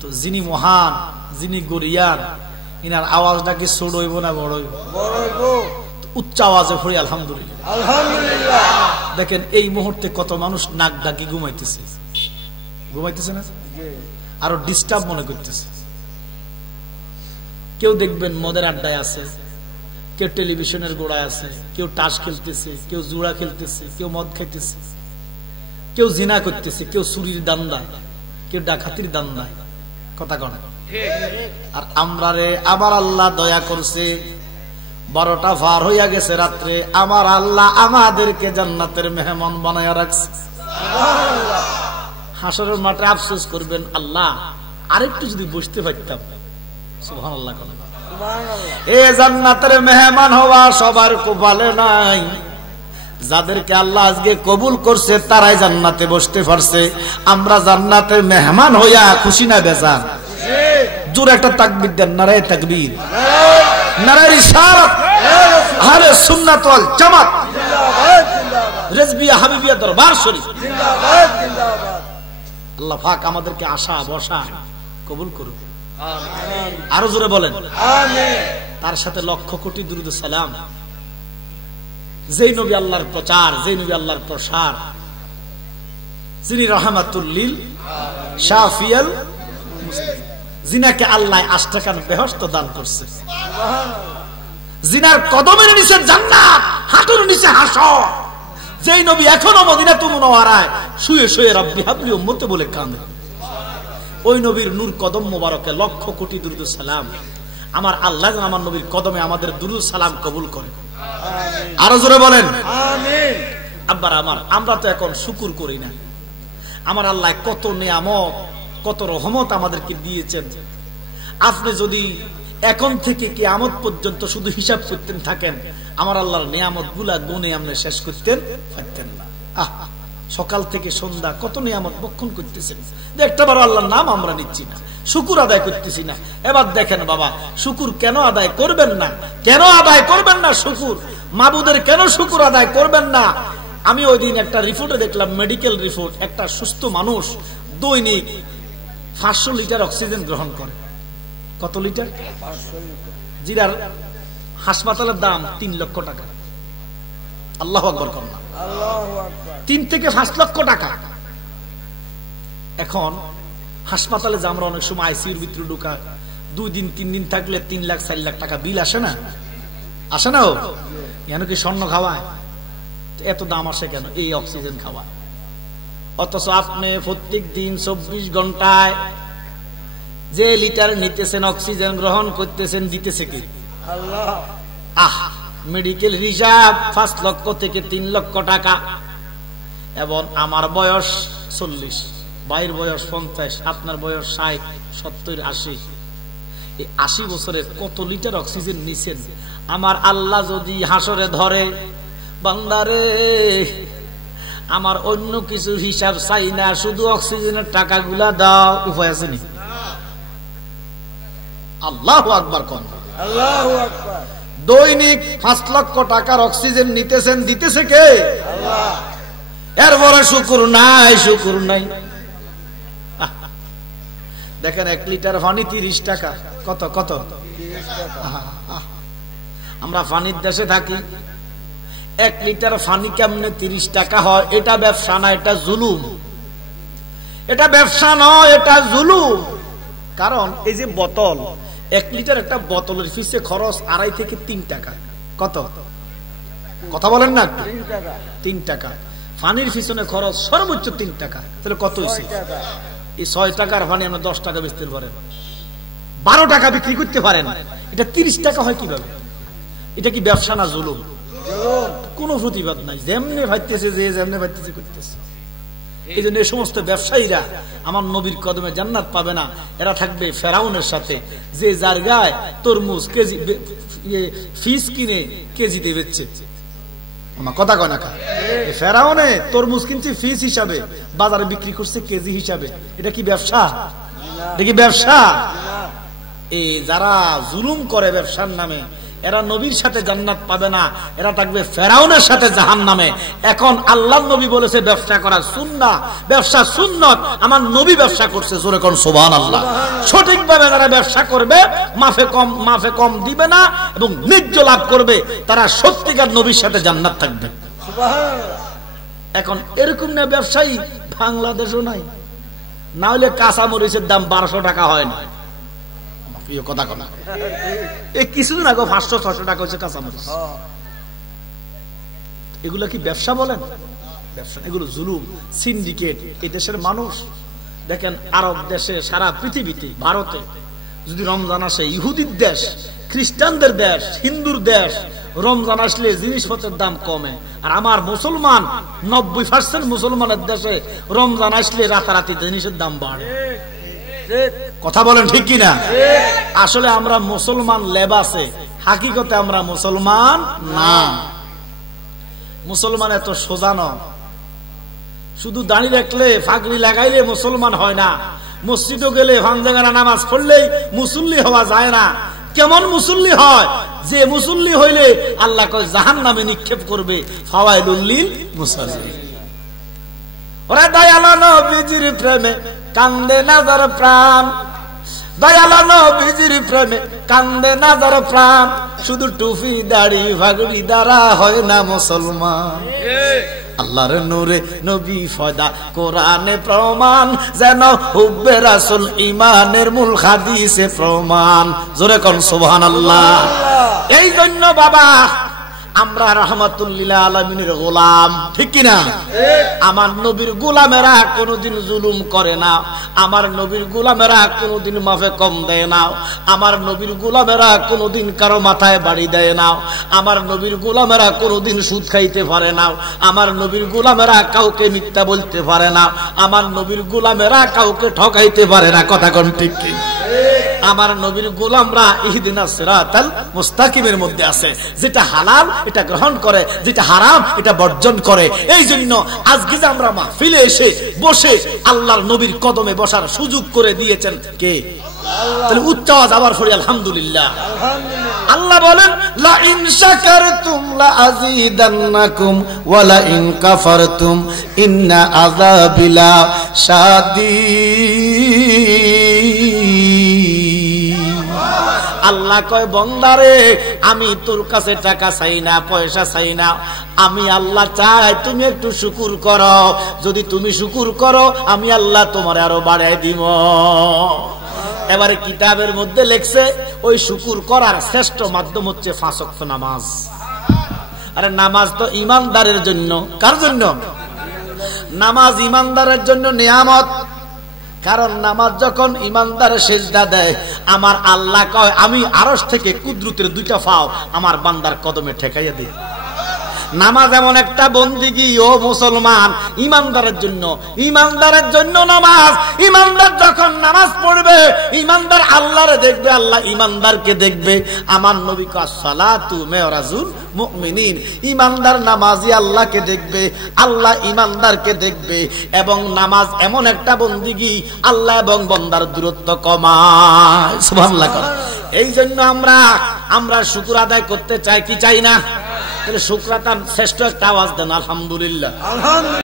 তো যিনি মহান, যিনি গরিয়ান, ইনার আওয়াজটা কি ছোট হইব না বড় হইব? উচ্চ আওয়াজে পড়ি আলহামদুলিল্লাহ। আলহামদুলিল্লাহ। দেখেন এই মুহূর্তে কত মানুষ নাক ডাকি ঘুমাইতেছে, ঘুমাইতেছে না, আরো ডিস্টার্ব মনে করতেছে। কেউ দেখবেন মদের আড্ডায় আছে, কেউ টেলিভিশনের গোড়ায় আছে, কেউ টাস খেলতেছে, কেউ জুড়া খেলতেছে, কেউ মদ খাইতেছে, কেউ জিনা করতেছে, কেউ চুরির দান্দায়, কেউ ডাকাতির দান্দায়। কথা কন। আর আমরা রে আমার আল্লাহ দয়া করছে, 12টা পার হইয়া গেছে রাত্রে, আমার আল্লাহ আমাদেরকে জান্নাতের মেহমান বানায়া রাখছে। হাসরের মাঠে আফসোস করবেন, আল্লাহ আরেকটু যদি বসতে পারতাম। সুবহানাল্লাহ। এ জান্নাতের মেহমান হওয়া সবার কপালে নাই। যাদেরকে আল্লাহ আজকে কবুল করছে তারাই জান্নাতে বসতে পারছে। আমরা জান্নাতের মেহমান হইয়া খুশি না বেজান? জোর একটা তাকবীর দেন, নারায়ে তাকবীর, নারায়ে রিসালাত, আহলে সুন্নাত ওয়াল জামাত জিন্দাবাদ, জিন্দাবাদ, রিজবিয়া হাবিবিয়া দরবার শরীফ জিন্দাবাদ, জিন্দাবাদ। আল্লাহ পাক আমাদেরকে আশা বসা কবুল করুন, আমিন। আরো জোরে বলেন আমিন। তার সাথে লক্ষ কোটি দুরূদ সালাম। যেই নবী আল্লাহর প্রচার, যেই নবী আল্লাহর প্রসার, যিনি রাহমাতুল লিল শাফিয়াল মুসলিমিন, যিনাকে আল্লাহ 8 টাকার বেহেশত দান করছে, যিনার কদমের নিচে জান্নাত, হাঁটুর নিচে হাসর, যেই নবী এখনো মদিনাতুল মুনাওয়ারায় শুয়ে শুয়ে রব্বি হাবলি উম্মতি বলে কাঁদে, ওই নবীর নূর কদম মোবারকে লক্ষ কোটি দুরূদ সালাম। আমার আল্লাহ আমার নবীর কদমে আমাদের দুরূদ সালাম কবুল করে, আরো জোরে বলেন আমিন। আব্বার আমার, আমরা তো এখন শুকর করি না। আমার আল্লাহ কত নিয়ামত, কত রহমত আমাদেরকে দিয়েছেন। আপনি যদি এখন থেকে কিয়ামত পর্যন্ত শুধু হিসাব করতেন থাকেন, আমার আল্লাহর নিয়ামত গুলা গুনে আপনি শেষ করতেন পারতেন না। সকাল থেকে সন্ধ্যা কত নিয়ামত বক্ষণ করতেছেন, একটাবার আল্লাহর নাম আমরা নিচ্ছি না, শুকুর আদায় করতেছি না। এবার দেখেন বাবা, শুকুর কেন আদায় করবেন না? কেন আদায় করবেন না শুকুর? মাবুদের কেন শুকুর আদায় করবেন না? আমি ওই দিন একটা রিপোর্টে দেখলাম, মেডিকেল রিপোর্ট, একটা সুস্থ মানুষ দৈনিক 500 লিটার অক্সিজেন গ্রহণ করে। কত লিটার? জিরার হাসপাতালের দাম 3 লক্ষ টাকা। আল্লাহু আকবার করুন, আল্লাহু আকবার। 3 থেকে 5 লক্ষ টাকা। এখন হাসপাতালে যে আমরা অনেক সময় আইসিইউর ভিতরে ঢুকা, 2 দিন 3 দিন থাকলে 3 লাখ 4 লাখ টাকা বিল আসে না? আসে না? ও কেন কি স্বর্ণ খাওয়ায়? এত দাম আসে কেন? এই অক্সিজেন খাওয়া। অথচ আপনি প্রত্যেক দিন 24 ঘন্টায় যে লিটার নিতেছেন, অক্সিজেন গ্রহণ করতেছেন, দিতেছে কি আল্লাহ। মেডিকেল হিসাব 5 লক্ষ থেকে 3 লক্ষ টাকা। এবং আমার বয়স 40, ভাইয়ের বয়স 50, আপনার বয়স 60, 70, 80। এই 80 বছরে কত লিটার অক্সিজেন নিছেন? আমার আল্লাহ যদি হাসরে ধরে, বান্দারে আমার অন্য কিছু হিসাব চাই না, শুধু অক্সিজেনের টাকাগুলা দাও, উপায় আছে নি? আল্লাহু আকবার কোন, আল্লাহু আকবার। দৈনিক 5 লক্ষ টাকার অক্সিজেন নিতেছেন, দিতেছে কে? আল্লাহ। এরপরে শুকুর নাই, শুকুর নাই। দেখেন 1 লিটার পানি 30 টাকা। কত কত? 30 টাকা। আমরা পানির দেশে থাকি, 1 লিটার পানি কেমনে 30 টাকা হয়? এটা ব্যবসা না, এটা জুলুম। এটা ব্যবসা নয়, এটা জুলুম। কারণ এই যে বোতল, 1 লিটার একটা বোতলের পিছে খরচ 2.5 থেকে 3 টাকা। কত? কথা বলেন না? 3 টাকা। পানির পিছনে খরচ সর্বোচ্চ 3 টাকা। তাহলে কত হয়েছে? এই 6 টাকার পানি আমরা 10 টাকা বেচতে পারেন, 12 টাকা বিক্রি করতে পারেন। এটা 30 টাকা হয় কিভাবে? এটা কি ব্যবসা না জুলুম? কোনো প্রতিবাদ নাই, যেমনি ভাবতেছে, যে যেমনি ভাবতেছে করতেছে। এই জন্য এই সমস্ত ব্যবসায়ীরা আমার নবীর কদমে জান্নাত পাবে না। এরা থাকবে ফেরাউনের সাথে, যে যার গায়ে তরমুজ কেজি ফিস কিনে কেজিতে বেচছে। আমার কথা কয় না? ফেরাউনে তরমুজ কিনছে ফিস হিসাবে, বাজারে বিক্রি করছে কেজি হিসাবে। এটা কি ব্যবসা? এটা কি ব্যবসা? এই যারা জুলুম করে ব্যবসার নামে, এরা নবীর সাথে জান্নাত পাবে না, এরা থাকবে ফেরাউনের সাথে জাহান্নামে। এখন আল্লাহর নবী বলেছে ব্যবসা করা সুন্নাহ, ব্যবসা সুন্নত, আমার নবী ব্যবসা করছে, জোরে কোন সুবহানাল্লাহ। সঠিকভাবে যারা ব্যবসা করবে, মাফে কম দিবে না এবং ন্যায্য লাভ করবে, তারা সত্যিকার নবীর সাথে জান্নাত থাকবে। এখন এরকম না ব্যবসায়ী বাংলাদেশও নাই, না হলে কাঁচা মরিচের দাম 1200 টাকা হয় না। কথা কথা এই কিছুদিন আগে 500-600 টাকা হচ্ছে কাঁচা মরিচ। এগুলো কি ব্যবসা বলেন? ব্যবসা, এগুলো জুলুম, সিন্ডিকেট। এই দেশের মানুষ দেখেন, আরব দেশে, সারা পৃথিবীতে, ভারতে যদি রমজান আসে, ইহুদির দেশ, খ্রিস্টানদের দেশ, হিন্দুর দেশ, রমজান আসলে জিনিসপত্রের দাম কমে। আর আমার মুসলমান 90% মুসলমানের দেশে রমজান আসলে রাতারাতি জিনিসের দাম বাড়ে। কথা বলেন ঠিক কিনা? আসলে আমরা মুসলমান লেবাসে, হাকিকতে আমরা মুসলমান না। মুসলমান এত সোজা নয়, শুধু দাড়ি রাখলে, ফাগড়ি লাগাইলে মুসলমান হয় না। মসজিদও গেলে, ভাঞ্জাগানা নামাজ পড়লেই মুসল্লি হওয়া যায় না। কেমন মুসল্লি হয়? যে মুসল্লি হইলে আল্লাহ কয় জাহান্নামে নিক্ষেপ করবে, ফাওয়াইলুল লিল মুসাল্লিন। ওরে দয়ালো নবীজির প্রেমে কান্দে নাজার প্রাণ, দয়ালো নবীজির প্রেমে কান্দে নাজার প্রাণ, শুধু টুপি দাড়ি ফাগড়ি দ্বারা হয় না মুসলমান। আল্লাহর নূরে নবী ফয়দা কোরআনে প্রমাণ, যেন হুব্বে রাসূল ঈমানের মূল হাদিসে প্রমাণ। জোরে কোন সুবহানাল্লাহ। এই জন্য বাবা আমরা রাহমাতুল লিল আলামিনের গোলাম, ঠিক কি না? আমার নবীর গোলামেরা কোনোদিন জুলুম করে না, আমার নবীর গোলামেরা কোনোদিন মাফে কম দেয় না, আমার নবীর গোলামেরা কোনোদিন কারো মাথায় বাড়ি দেয় না, আমার নবীর গোলামেরা কোনোদিন সুদ খাইতে পারে না, আমার নবীর গোলামেরা কাউকে মিথ্যা বলতে পারে না, আমার নবীর গোলামেরা কাউকে ঠকাইতে পারে না। কথা কোন ঠিক কি? আমার নবীর গোলামরা ইহদিনাস সিরাতাল মুস্তাকিমের মধ্যে আছে, যেটা হালাল এটা গ্রহণ করে, যেটা হারাম এটা বর্জন করে। এই জন্য আজকে যে আমরা মাহফিলে এসে বসে আল্লাহর নবীর কদমে বসার সুযোগ করে দিয়েছেন কে? তাহলে উচ্চ আওয়াজ আবার পড়ি আলহামদুলিল্লাহ। আল্লাহ বলেন লা ইন শাকারতুম লা আযীদান্নাকুম ওয়া লা ইন কাফারতুম ইন্না আযাবি লা শাদীদ। আল্লাহ কয় বান্দারে, আমি তোর কাছে টাকা চাই না, পয়সা চাই না, আমি আল্লাহ চাই তুমি একটু শুকর করো। যদি তুমি শুকর করো, আমি আল্লাহ তোমার আরো বাড়াই দিব। এবারে কিতাবের মধ্যে লেখছে ওই শুকর করার শ্রেষ্ঠ মাধ্যম হচ্ছে 5 ওয়াক্ত নামাজ। আরে নামাজ তো ঈমানদারের জন্য। কার জন্য? নামাজ ঈমানদারের জন্য নিয়ামত। কারণ নামাজ যখন ঈমানদার সিজদা দেয়, আমার আল্লাহ কয় আমি আরশ থেকে কুদরতের 2টা পাও আমার বান্দার কদমে ঠেকাইয়া দিই। নামাজ এমন একটা বন্দিগি ও মুসলমান, ঈমানদারের জন্য। ঈমানদারের জন্য নামাজ। ঈমানদার যখন নামাজ পড়বে, ঈমানদার আল্লাহরে দেখবে, আল্লাহ ঈমানদারকে দেখবে। আমার নবী কয় সালাতু মিরাজুল মুমিনিন, ঈমানদার নামাজি আল্লাহকে দেখবে, আল্লাহ ঈমানদারকে দেখবে। এবং নামাজ এমন একটা বন্দিগি, আল্লাহ এবং বান্দার দূরত্ব কমায়। সুবহানাল্লাহ। এই জন্য আমরা শুকর আদায় করতে চাই কি চাই না? তাহলে শুকরাতার শ্রেষ্ঠ একটা আওয়াজ দেন আলহামদুলিল্লাহ।